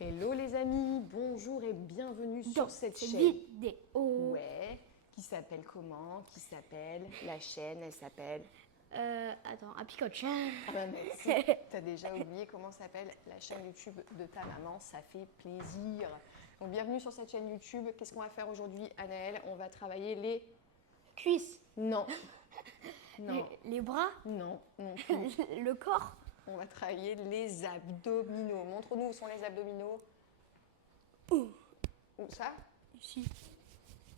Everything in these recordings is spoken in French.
Hello les amis, bonjour et bienvenue sur cette chaîne. Vidéo. Ouais, qui s'appelle comment? La chaîne, elle s'appelle... Attends, Happy Coach. Ah bah merci, t'as déjà oublié comment s'appelle la chaîne YouTube de ta maman, ça fait plaisir. Donc bienvenue sur cette chaîne YouTube. Qu'est-ce qu'on va faire aujourd'hui, Anaëlle? On va travailler les... Cuisses. Non. Non. Les bras. Non, non plus. Le corps. On va travailler les abdominaux. Montre-nous où sont les abdominaux. Où ça? Ici.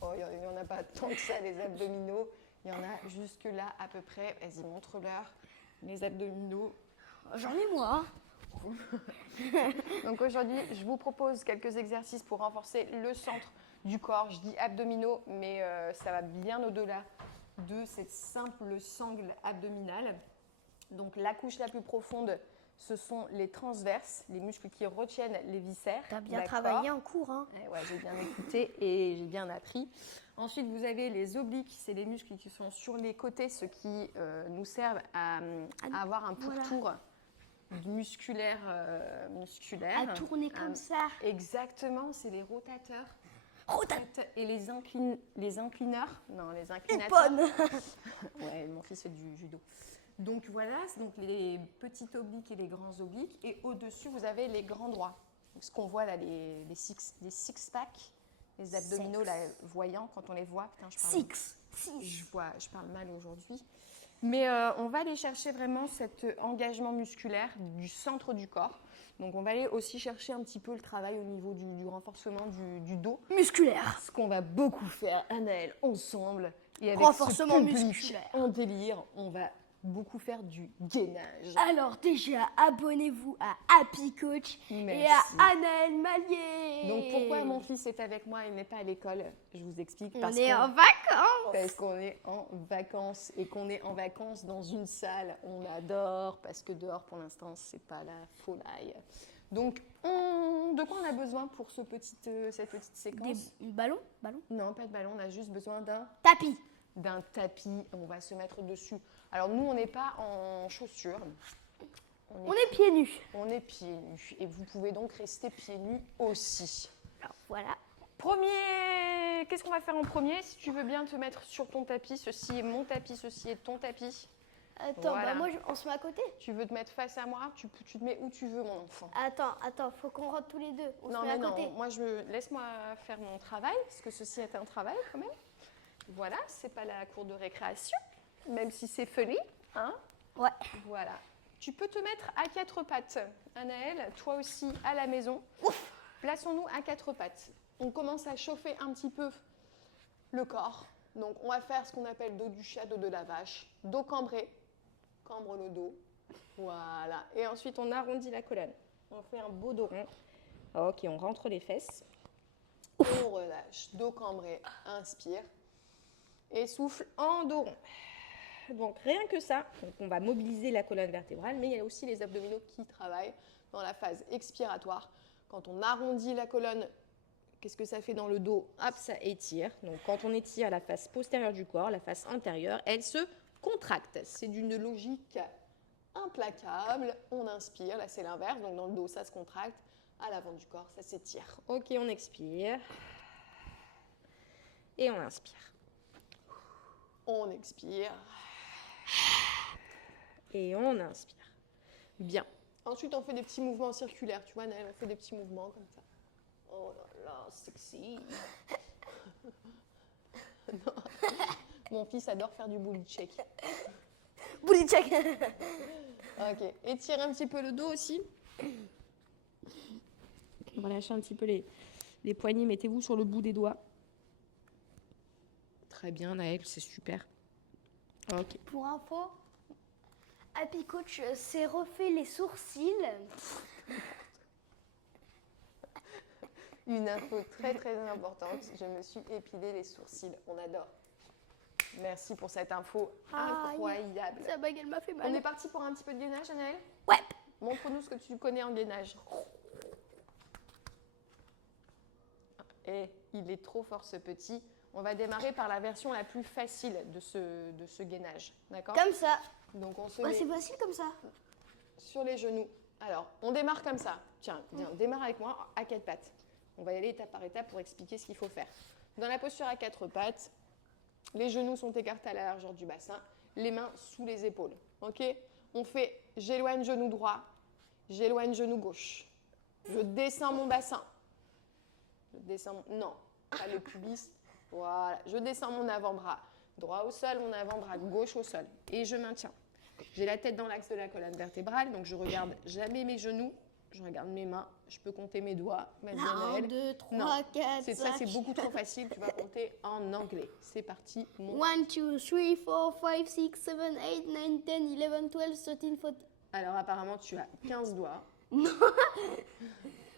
Oh, il n'y en a pas tant que ça, les abdominaux. Il y en a jusque là à peu près. Vas-y, montre-leur les abdominaux. J'en ai moi. Donc aujourd'hui, je vous propose quelques exercices pour renforcer le centre du corps. Je dis abdominaux, mais ça va bien au-delà de cette simple sangle abdominale. Donc la couche la plus profonde, ce sont les transverses, les muscles qui retiennent les viscères. T'as bien travaillé en cours, hein? Ouais, j'ai bien écouté et j'ai bien appris. Ensuite, vous avez les obliques, c'est les muscles qui sont sur les côtés, ceux qui nous servent à avoir un pourtour musculaire. À tourner comme ça. Exactement, c'est les rotateurs. Et les inclineurs. Non, les inclinateurs. Bonne. Ouais, mon fils fait du judo. Donc voilà, donc les petits obliques et les grands obliques. Et au-dessus, vous avez les grands droits. Donc, ce qu'on voit là, les six-packs, les abdominaux là, voyants, quand on les voit. Putain, je parle mal aujourd'hui. Mais on va aller chercher vraiment cet engagement musculaire du centre du corps. Donc on va aller aussi chercher un petit peu le travail au niveau du renforcement du dos. Musculaire. Ce qu'on va beaucoup faire, Anaëlle, ensemble. Et avec Renforcement ce public musculaire. en délire, on va beaucoup faire du gainage. Alors déjà, abonnez-vous à Happy Coach et Merci. à Anaëlle Mallier. Donc pourquoi mon fils est avec moi, il n'est pas à l'école? Je vous explique. On est en vacances. Parce qu'on est en vacances et qu'on est en vacances dans une salle. On adore parce que dehors pour l'instant c'est pas la folie. Donc de quoi on a besoin pour cette petite séquence? Des ballons. Non, pas de ballon, on a juste besoin Tapis. d'un tapis. On va se mettre dessus. Alors nous on n'est pas en chaussures. On est pieds nus. On est pieds nus et vous pouvez donc rester pieds nus aussi. Alors voilà. Qu'est-ce qu'on va faire en premier? Si tu veux bien te mettre sur ton tapis, ceci est mon tapis, ceci est ton tapis. Attends, Voilà. moi on se met à côté. Tu veux te mettre face à moi, tu te mets où tu veux, mon enfant. Attends, faut qu'on rentre tous les deux. On Non, se met mais à côté. non, laisse-moi faire mon travail, parce que ceci est un travail quand même. Voilà, c'est pas la cour de récréation, même si c'est funny, hein. Ouais. Voilà. Tu peux te mettre à quatre pattes, Anaëlle, toi aussi à la maison. Ouf. Plaçons-nous à quatre pattes. On commence à chauffer un petit peu le corps. Donc, on va faire ce qu'on appelle dos du chat, dos de la vache, dos cambré, cambre le dos. Voilà. Et ensuite, on arrondit la colonne. On fait un beau dos rond. Ok, on rentre les fesses. On relâche. Dos cambré, inspire. Et souffle en dos rond. Donc, rien que ça. Donc, on va mobiliser la colonne vertébrale, mais il y a aussi les abdominaux qui travaillent dans la phase expiratoire. Quand on arrondit la colonne, qu'est-ce que ça fait dans le dos? Hop, ça étire. Donc, quand on étire la face postérieure du corps, la face intérieure, elle se contracte. C'est d'une logique implacable. On inspire, là c'est l'inverse. Donc, dans le dos, ça se contracte. À l'avant du corps, ça s'étire. Ok, on expire. Et on inspire. On expire. Et on inspire. Bien. Ensuite, on fait des petits mouvements circulaires. Tu vois, Naël, on fait des petits mouvements comme ça. Oh là là, sexy. Non. Mon fils adore faire du booty check. Booty check. Ok. Étirez un petit peu le dos aussi. On va lâcher un petit peu les poignets. Mettez-vous sur le bout des doigts. Très bien, Naël, c'est super. Ok. Pour info, Happy Coach s'est refait les sourcils. Une info très très importante, je me suis épilé les sourcils, on adore. Merci pour cette info incroyable. Sa bague, elle m'a fait mal. On est parti pour un petit peu de gainage, Anaëlle? Ouais. Montre-nous ce que tu connais en gainage. Et il est trop fort ce petit. On va démarrer par la version la plus facile de ce gainage, d'accord? Comme ça. Donc on se Ouais, met c'est facile comme ça. sur les genoux. Alors, on démarre comme ça. Tiens, viens, démarre avec moi à 4 pattes. On va y aller étape par étape pour expliquer ce qu'il faut faire. Dans la posture à 4 pattes, les genoux sont écartés à la largeur du bassin, les mains sous les épaules. Ok? On fait, j'éloigne genou droit, j'éloigne genou gauche. Je descends mon bassin. Non, pas le pubis. Voilà. Je descends mon avant-bras droit au sol, mon avant-bras gauche au sol. Et je maintiens. J'ai la tête dans l'axe de la colonne vertébrale, donc je regarde jamais mes genoux. Je regarde mes mains. Je peux compter mes doigts. 1, 2, 3, 4, 5. Ça, c'est beaucoup trop facile. Tu vas compter en anglais. C'est parti. 1, 2, 3, 4, 5, 6, 7, 8, 9, 10, 11, 12, 13, 14. Alors, apparemment, tu as 15 doigts. Non.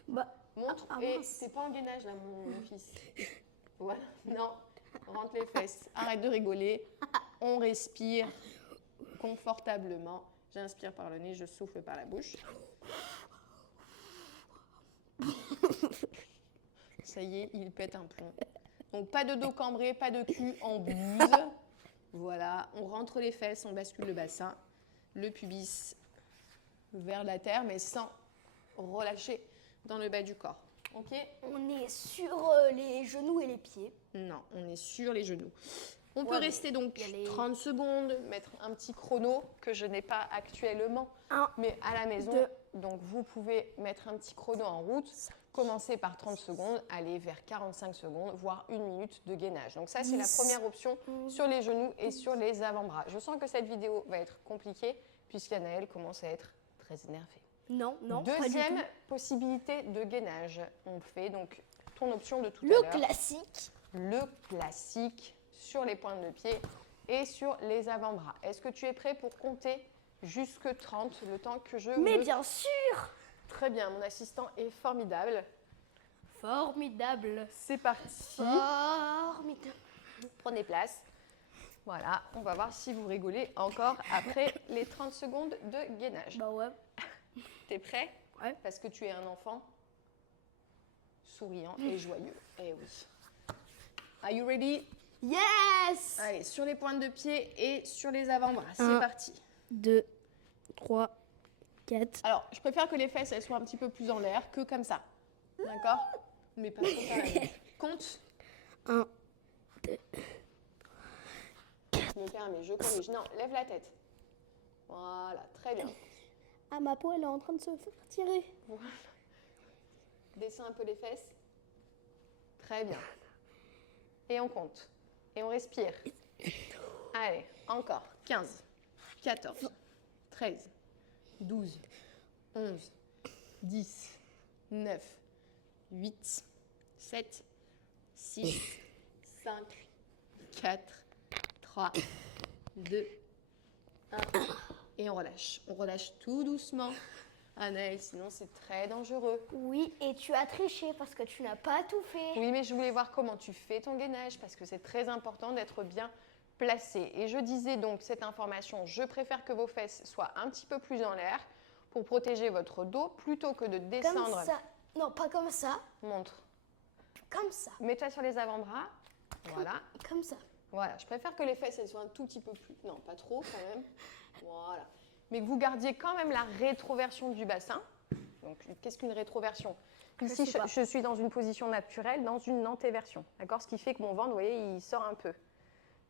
Bah, Montre. Et c'est pas en gainage, là, mon fils. Voilà. Non. Rentre les fesses. Arrête de rigoler. On respire confortablement. J'inspire par le nez, je souffle par la bouche. Ça y est, il pète un plomb. Donc, pas de dos cambré, pas de cul en buse. Voilà, on rentre les fesses, on bascule le bassin, le pubis vers la terre, mais sans relâcher dans le bas du corps. Ok? On est sur les genoux et les pieds. Non, on est sur les genoux. On peut rester donc 30 secondes, mettre un petit chrono que je n'ai pas actuellement, mais à la maison. Donc, vous pouvez mettre un petit chrono en route, commencer par 30 secondes, aller vers 45 secondes, voire 1 minute de gainage. Donc ça, c'est la première option sur les genoux et sur les avant-bras. Je sens que cette vidéo va être compliquée puisqu'Anaëlle commence à être très énervée. Non, Deuxième pas du tout. possibilité de gainage. On fait donc ton option de tout à l'heure. Le classique sur les pointes de pied et sur les avant-bras. Est-ce que tu es prêt pour compter jusque 30, le temps que je... Mais bien sûr! Très bien, mon assistant est formidable. Formidable. C'est parti. Formidable. Prenez place. Voilà, on va voir si vous rigolez encore après les 30 secondes de gainage. Bah ouais. T'es prêt? Ouais. Parce que tu es un enfant souriant et joyeux. Eh oui. Are you ready? Yes! Allez, sur les pointes de pied et sur les avant-bras. C'est parti. 2, 3, 4. Alors, je préfère que les fesses elles soient un petit peu plus en l'air que comme ça. D'accord? Mais pas trop pareil. Compte. 1, 2. Je me permets, je corrige. Non, lève la tête. Voilà, très bien. Ah, ma peau, elle est en train de se faire tirer. Voilà. Descends un peu les fesses. Très bien. Et on compte. Et on respire. Allez, encore. 15, 14, 13, 12, 11, 10, 9, 8, 7, 6, 5, 4, 3, 2, 1. Et on relâche. On relâche tout doucement. Anaëlle, sinon c'est très dangereux. Oui, et tu as triché parce que tu n'as pas tout fait. Oui, mais je voulais voir comment tu fais ton gainage parce que c'est très important d'être bien placé. Et je disais donc cette information, je préfère que vos fesses soient un petit peu plus en l'air pour protéger votre dos plutôt que de descendre. Comme ça. Non, pas comme ça. Montre. Comme ça. Mets-toi sur les avant-bras. Voilà. Comme ça. Voilà, je préfère que les fesses elles soient un tout petit peu plus... Non, pas trop quand même. Voilà. Mais que vous gardiez quand même la rétroversion du bassin. Donc, qu'est-ce qu'une rétroversion? Ici, je suis dans une position naturelle, dans une antéversion. D'accord? Ce qui fait que mon ventre, vous voyez, il sort un peu.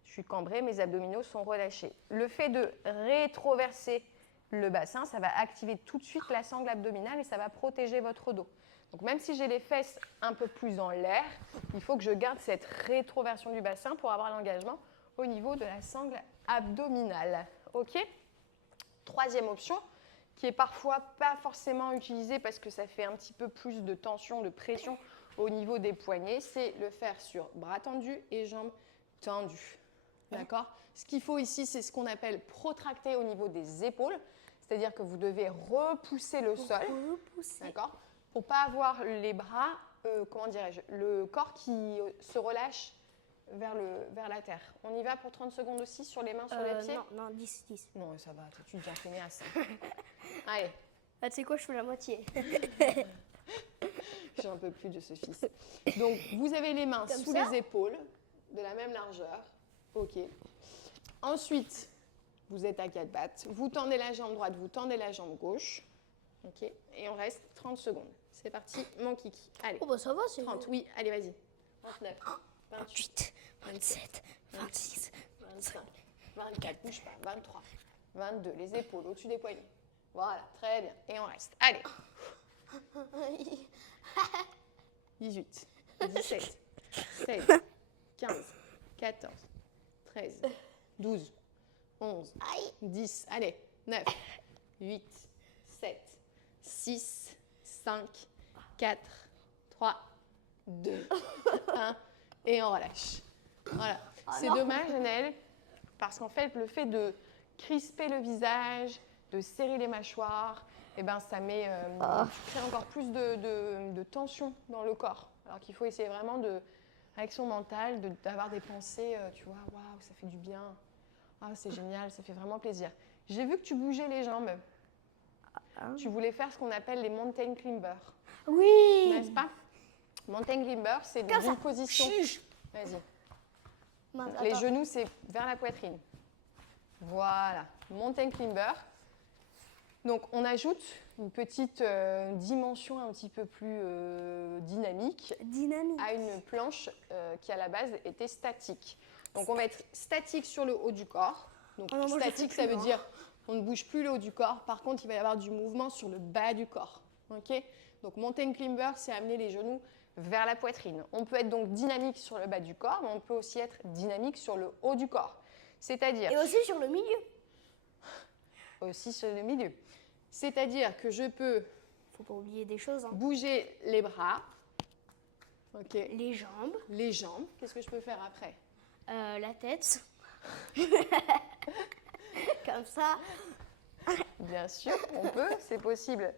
Je suis cambrée, mes abdominaux sont relâchés. Le fait de rétroverser le bassin, ça va activer tout de suite la sangle abdominale et ça va protéger votre dos. Donc, même si j'ai les fesses un peu plus en l'air, il faut que je garde cette rétroversion du bassin pour avoir l'engagement au niveau de la sangle abdominale. OK? Troisième option, qui est parfois pas forcément utilisée parce que ça fait un petit peu plus de tension, de pression au niveau des poignets, c'est le faire sur bras tendus et jambes tendues. D'accord? Ce qu'il faut ici, c'est ce qu'on appelle protracter au niveau des épaules, c'est-à-dire que vous devez repousser le sol. D'accord? Pour pas avoir les bras, comment dirais-je, le corps qui se relâche vers la terre. On y va pour 30 secondes aussi sur les mains, sur les pieds? Non, 10. Non, ça va, tu deviens feignasse. Allez. Ah, tu sais quoi, je fais la moitié. J'en peux plus de ce fils. Donc, vous avez les mains sous les épaules, de la même largeur. OK. Ensuite, vous êtes à 4 pattes. Vous tendez la jambe droite, vous tendez la jambe gauche. Ok, et on reste 30 secondes. C'est parti, mon kiki. Allez, Oh bah ça va, c'est 30, oui, allez, vas-y. 29, 28, 28, 27, 26, 25, 24, bouge pas, 23, 22, les épaules au-dessus des poignets. Voilà, très bien. Et on reste. Allez. 18, 17, 16, 15, 14, 13, 12, 11, 10, allez, 9, 8, 7, 6, 5, 4, 3, 2, 1, et on relâche. Voilà. C'est dommage, Annelle, parce qu'en fait, le fait de crisper le visage, de serrer les mâchoires, eh ben, ça crée encore plus de tension dans le corps. Alors qu'il faut essayer vraiment avec son mental, d'avoir des pensées, tu vois, waouh, ça fait du bien, ah, c'est génial, ça fait vraiment plaisir. J'ai vu que tu bougeais les jambes. Tu voulais faire ce qu'on appelle les mountain climbers. Oui. N'est-ce pas? Mountain climber, c'est une position. Vas-y. Les genoux, c'est vers la poitrine. Voilà. Mountain climber. Donc, on ajoute une petite dimension un petit peu plus dynamique à une planche qui, à la base, était statique. Donc, on va être statique sur le haut du corps. Donc, statique, ça veut dire on ne bouge plus le haut du corps. Par contre, il va y avoir du mouvement sur le bas du corps. Okay? Donc, mountain climber, c'est amener les genoux vers la poitrine. On peut être donc dynamique sur le bas du corps, mais on peut aussi être dynamique sur le haut du corps. C'est-à-dire... Et aussi sur le milieu. Aussi sur le milieu. C'est-à-dire que je peux... Faut pas oublier des choses. Hein. Bouger les bras. Ok. Les jambes. Les jambes. Qu'est-ce que je peux faire après? La tête. Comme ça. Bien sûr, on peut, c'est possible.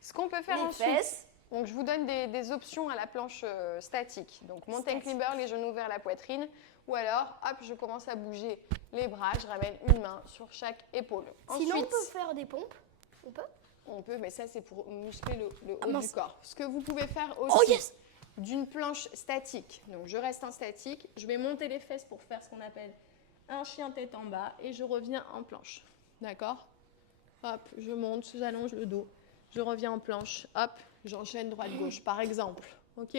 Ce qu'on peut faire les ensuite... fesses. Donc, je vous donne des options à la planche statique. Donc, mountain climber, les genoux vers la poitrine. Ou alors, hop, je commence à bouger les bras. Je ramène une main sur chaque épaule. Sinon, Ensuite, on peut faire des pompes. On peut, mais ça, c'est pour muscler le haut du corps. Ce que vous pouvez faire aussi d'une planche statique. Donc, je reste en statique. Je vais monter les fesses pour faire ce qu'on appelle un chien tête en bas. Et je reviens en planche. D'accord? Hop, je monte, j'allonge le dos. Je reviens en planche. Hop, j'enchaîne droite-gauche, par exemple. OK?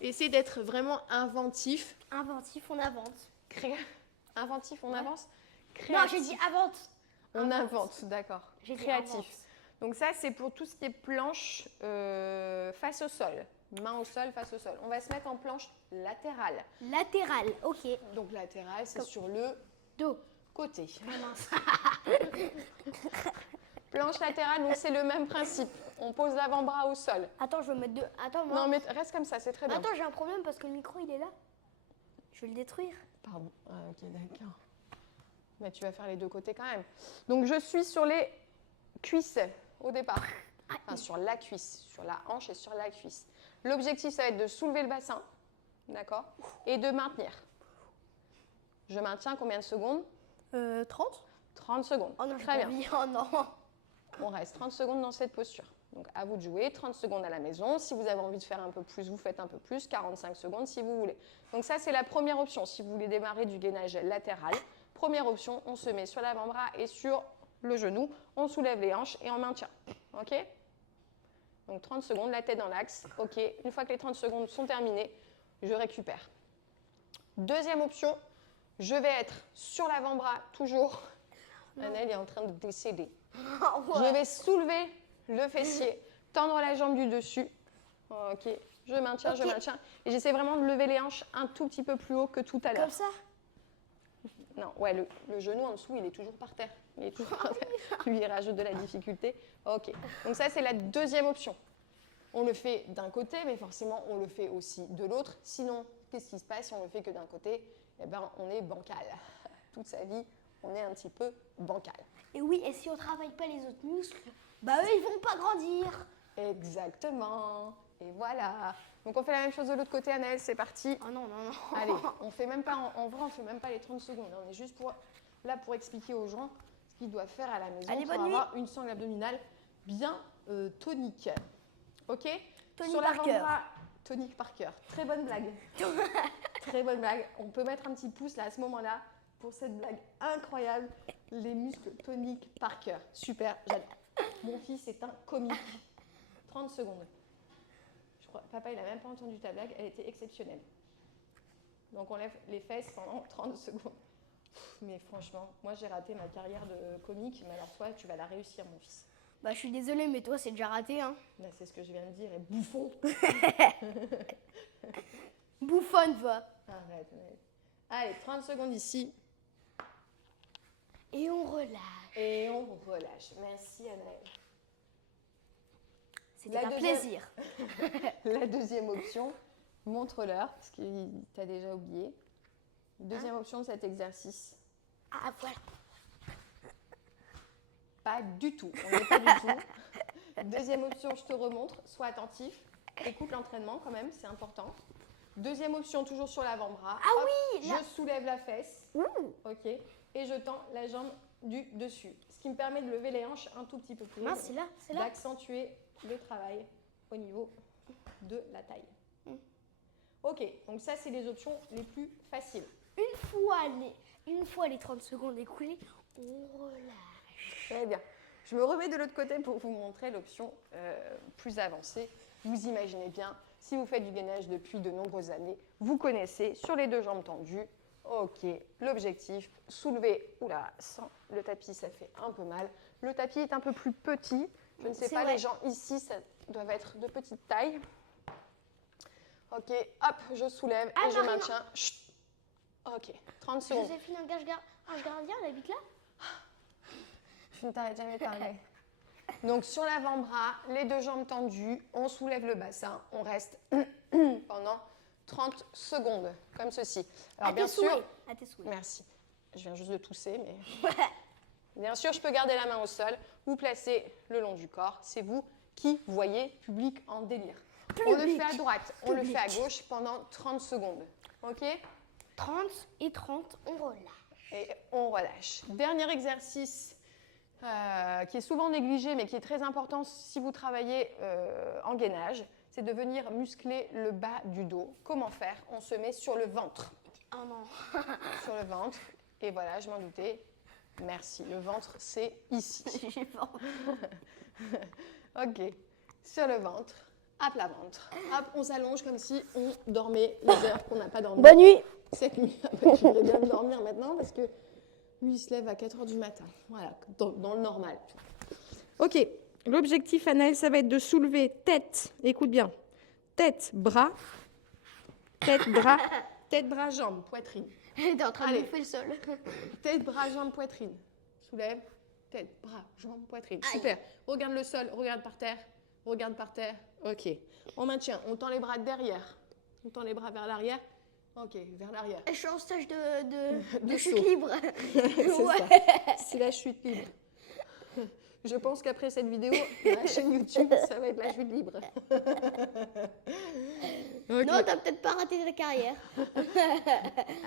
Essayez d'être vraiment inventif. Inventif, on avance. Inventif, on avance? Créatif. Non, j'ai dit avance. On invente, d'accord. Créatif. Donc ça, c'est pour tout ce qui est planche face au sol. Main au sol, face au sol. On va se mettre en planche latérale. Latérale, ok. Donc latérale, c'est sur le dos. Côté. Planche latérale, donc c'est le même principe. On pose l'avant-bras au sol. Attends, je vais mettre deux. Attends, moi. Non, mais reste comme ça, c'est très bien. Attends, j'ai un problème parce que le micro, il est là. Je vais le détruire. Pardon. Ah, ok, d'accord. Mais tu vas faire les deux côtés quand même. Donc, je suis sur les cuisses au départ. Enfin, sur la cuisse, sur la hanche et sur la cuisse. L'objectif, ça va être de soulever le bassin, d'accord, et de maintenir. Je maintiens combien de secondes? 30 30 secondes. Oh non, très bien. Oh non. On reste 30 secondes dans cette posture. Donc, à vous de jouer. 30 secondes à la maison. Si vous avez envie de faire un peu plus, vous faites un peu plus. 45 secondes si vous voulez. Donc, ça, c'est la première option. Si vous voulez démarrer du gainage latéral, première option, on se met sur l'avant-bras et sur le genou. On soulève les hanches et on maintient. OK? Donc, 30 secondes, la tête dans l'axe. OK. Une fois que les 30 secondes sont terminées, je récupère. Deuxième option, je vais être sur l'avant-bras toujours. Annelle est en train de décéder. Je vais soulever le fessier, tendre la jambe du dessus. Ok, je maintiens, je maintiens. Et j'essaie vraiment de lever les hanches un tout petit peu plus haut que tout à l'heure. Comme ça? Non, ouais, le genou en dessous, il est toujours par terre. Il est toujours par terre. Lui, il rajoute de la difficulté. Ok, donc ça, c'est la deuxième option. On le fait d'un côté, mais forcément, on le fait aussi de l'autre. Sinon, qu'est-ce qui se passe si on le fait que d'un côté? Eh ben, on est bancal. Toute sa vie, on est un petit peu bancal. Et oui, et si on ne travaille pas les autres muscles, bah eux, ils vont pas grandir. Exactement. Et voilà. Donc on fait la même chose de l'autre côté, Annelle, c'est parti. Oh non, non, non. Allez, on fait même pas, en vrai, on fait même pas les 30 secondes. On est juste là pour expliquer aux gens ce qu'ils doivent faire à la maison. Allez, pour avoir une sangle abdominale bien tonique. Ok? Tonique Sur par cœur. Tonique par cœur. Très bonne blague. Très bonne blague. On peut mettre un petit pouce là à ce moment-là pour cette blague incroyable. Les muscles toniques par cœur. Super, j'adore. Mon fils est un comique. 30 secondes. Je crois, papa, il n'a même pas entendu ta blague, elle était exceptionnelle. Donc on lève les fesses pendant 30 secondes. Mais franchement, moi j'ai raté ma carrière de comique, mais alors toi, tu vas la réussir, mon fils. Bah, je suis désolée, mais toi, c'est déjà raté, hein. Là, c'est ce que je viens de dire, et bouffon. Bouffonne, va. Arrête. Allez, 30 secondes ici. Et on relâche. Et on relâche. Merci, Anaëlle. C'était un plaisir. La deuxième option, montre-leur, parce que tu as déjà oublié. Deuxième option de cet exercice. Ah, voilà. Pas du tout, on n'est pas du tout. Deuxième option, je te remontre, sois attentif. Écoute l'entraînement quand même, c'est important. Deuxième option, toujours sur l'avant-bras. Ah Hop, oui, là. je soulève la fesse. Ok. Et je tends la jambe du dessus. Ce qui me permet de lever les hanches un tout petit peu plus. Non, c'est là, c'est là. D'accentuer le travail au niveau de la taille. Ok, donc ça, c'est les options les plus faciles. Une fois les 30 secondes écoulées, on relâche. Très bien. Je me remets de l'autre côté pour vous montrer l'option plus avancée. Vous imaginez bien, si vous faites du gainage depuis de nombreuses années, vous connaissez sur les deux jambes tendues. Ok, l'objectif, soulever, oula, sans le tapis, ça fait un peu mal. Le tapis est un peu plus petit. Je ne sais pas, vrai. les gens ici, ça doivent être de petite taille. Ok, hop, je soulève et je maintiens. Chut. Ok, 30 secondes. Joséphine, un gardien, elle habite là? Je ne t'arrête jamais de parler. Donc sur l'avant-bras, les deux jambes tendues, on soulève le bassin, on reste pendant 30 secondes, comme ceci. Alors bien sûr, à tes souhaits. merci. Je viens juste de tousser, mais bien sûr, je peux garder la main au sol, vous placez le long du corps. C'est vous qui voyez, public en délire. On le fait à droite, on le fait à gauche pendant 30 secondes. Ok? 30 et 30, on relâche. Et on relâche. Dernier exercice qui est souvent négligé, mais qui est très important si vous travaillez en gainage, c'est de venir muscler le bas du dos. Comment faire? On se met sur le ventre. Oh non. Sur le ventre. Et voilà, je m'en doutais. Merci. Le ventre, c'est ici. J'ai peur. Ok. Sur le ventre. À plat ventre. Hop, on s'allonge comme si on dormait les heures qu'on n'a pas dormi. Bonne nuit. Cette nuit, tu devrais bien dormir maintenant parce que lui, il se lève à 4h du matin. Voilà, dans le normal. Ok, l'objectif, Anaëlle, ça va être de soulever tête, écoute bien, tête, bras, jambes, poitrine. T'es en train de bouffer le sol. Tête, bras, jambes, poitrine. Soulève, tête, bras, jambes, poitrine. Super. Regarde le sol, regarde par terre. Regarde par terre. Ok. On maintient, on tend les bras derrière. On tend les bras vers l'arrière. Ok, vers l'arrière. Je suis en stage de chute saut. libre. C'est ça. C'est la chute libre. Je pense qu'après cette vidéo, la chaîne YouTube, ça va être la chute libre. Okay. Non, t'as peut-être pas raté ta carrière.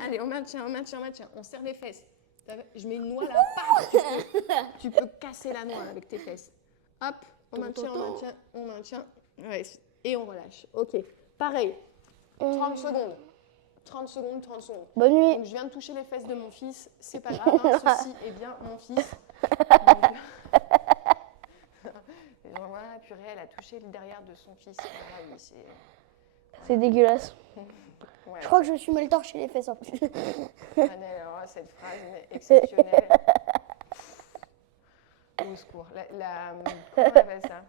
Allez, on maintient. On serre les fesses. Je mets une noix là. Tu peux casser la noix avec tes fesses. Hop, on maintient. Ouais, et on relâche. Ok, pareil. 30 secondes. 30 secondes. Bonne nuit. Donc, je viens de toucher les fesses de mon fils. C'est pas grave, hein, ceci est bien mon fils. Donc, voilà, purée, elle a touché le derrière de son fils. Voilà, oui, C'est dégueulasse. ouais. Je crois que je me suis mis le torche chez les fesses en plus. Annelle, alors là, cette phrase est exceptionnelle. Au secours. Comment on appelle ça?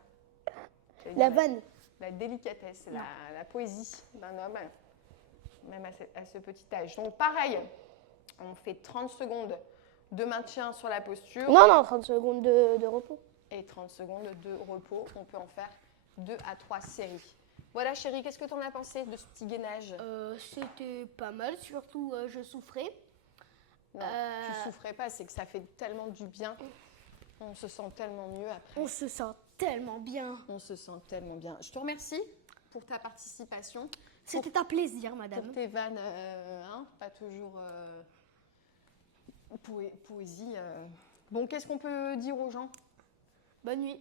La vanne. La délicatesse, la poésie d'un homme, même à ce petit âge. Donc pareil, on fait 30 secondes de maintien sur la posture. Non, 30 secondes de repos. Et 30 secondes de repos. On peut en faire 2 à 3 séries. Voilà chérie, qu'est-ce que tu en as pensé de ce petit gainage? C'était pas mal, surtout je souffrais. Non, tu souffrais pas, c'est que ça fait tellement du bien. On se sent tellement mieux après. On se sent tellement bien. On se sent tellement bien. Je te remercie pour ta participation. C'était un plaisir, madame. Pour tes vannes, pas toujours poésie. Bon, qu'est-ce qu'on peut dire aux gens? Bonne nuit.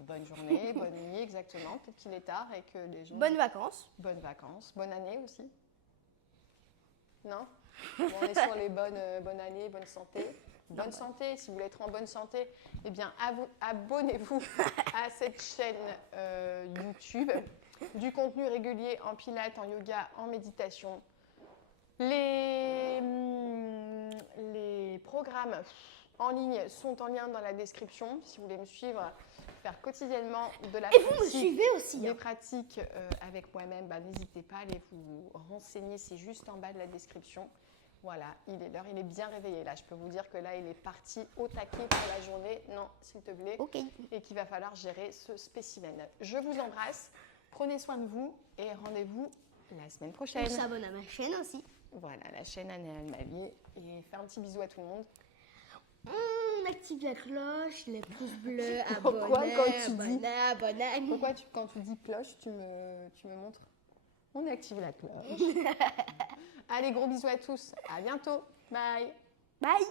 Bonne journée, bonne nuit, exactement. Peut-être qu'il est tard et que les gens... Bonnes vacances. Bonnes vacances. Bonne année aussi. Non? Bon, on est sur les bonnes années, bonne santé. bonne santé. Si vous voulez être en bonne santé, eh bien, abonnez-vous à cette chaîne YouTube. Du contenu régulier en pilates, en yoga, en méditation. Les programmes en ligne sont en lien dans la description. Si vous voulez me suivre, faire quotidiennement de la Et vous me pratique, suivez aussi. des pratiques avec moi-même, n'hésitez pas à aller vous renseigner. C'est juste en bas de la description. Voilà, il est l'heure, il est bien réveillé. Là, je peux vous dire que là, il est parti au taquet pour la journée. Non, s'il te plaît. Ok. Et qu'il va falloir gérer ce spécimen. Je vous embrasse. Prenez soin de vous et rendez-vous la semaine prochaine. On s'abonne à ma chaîne aussi. Voilà, la chaîne Anne et Anne-Marie. Et fais un petit bisou à tout le monde. On active la cloche, les pouces bleus, Pourquoi, abonnez, quand tu dis- abonnez. Pourquoi quand tu dis cloche, tu me montres? On active la cloche. Allez, gros bisous à tous. À bientôt. Bye. Bye.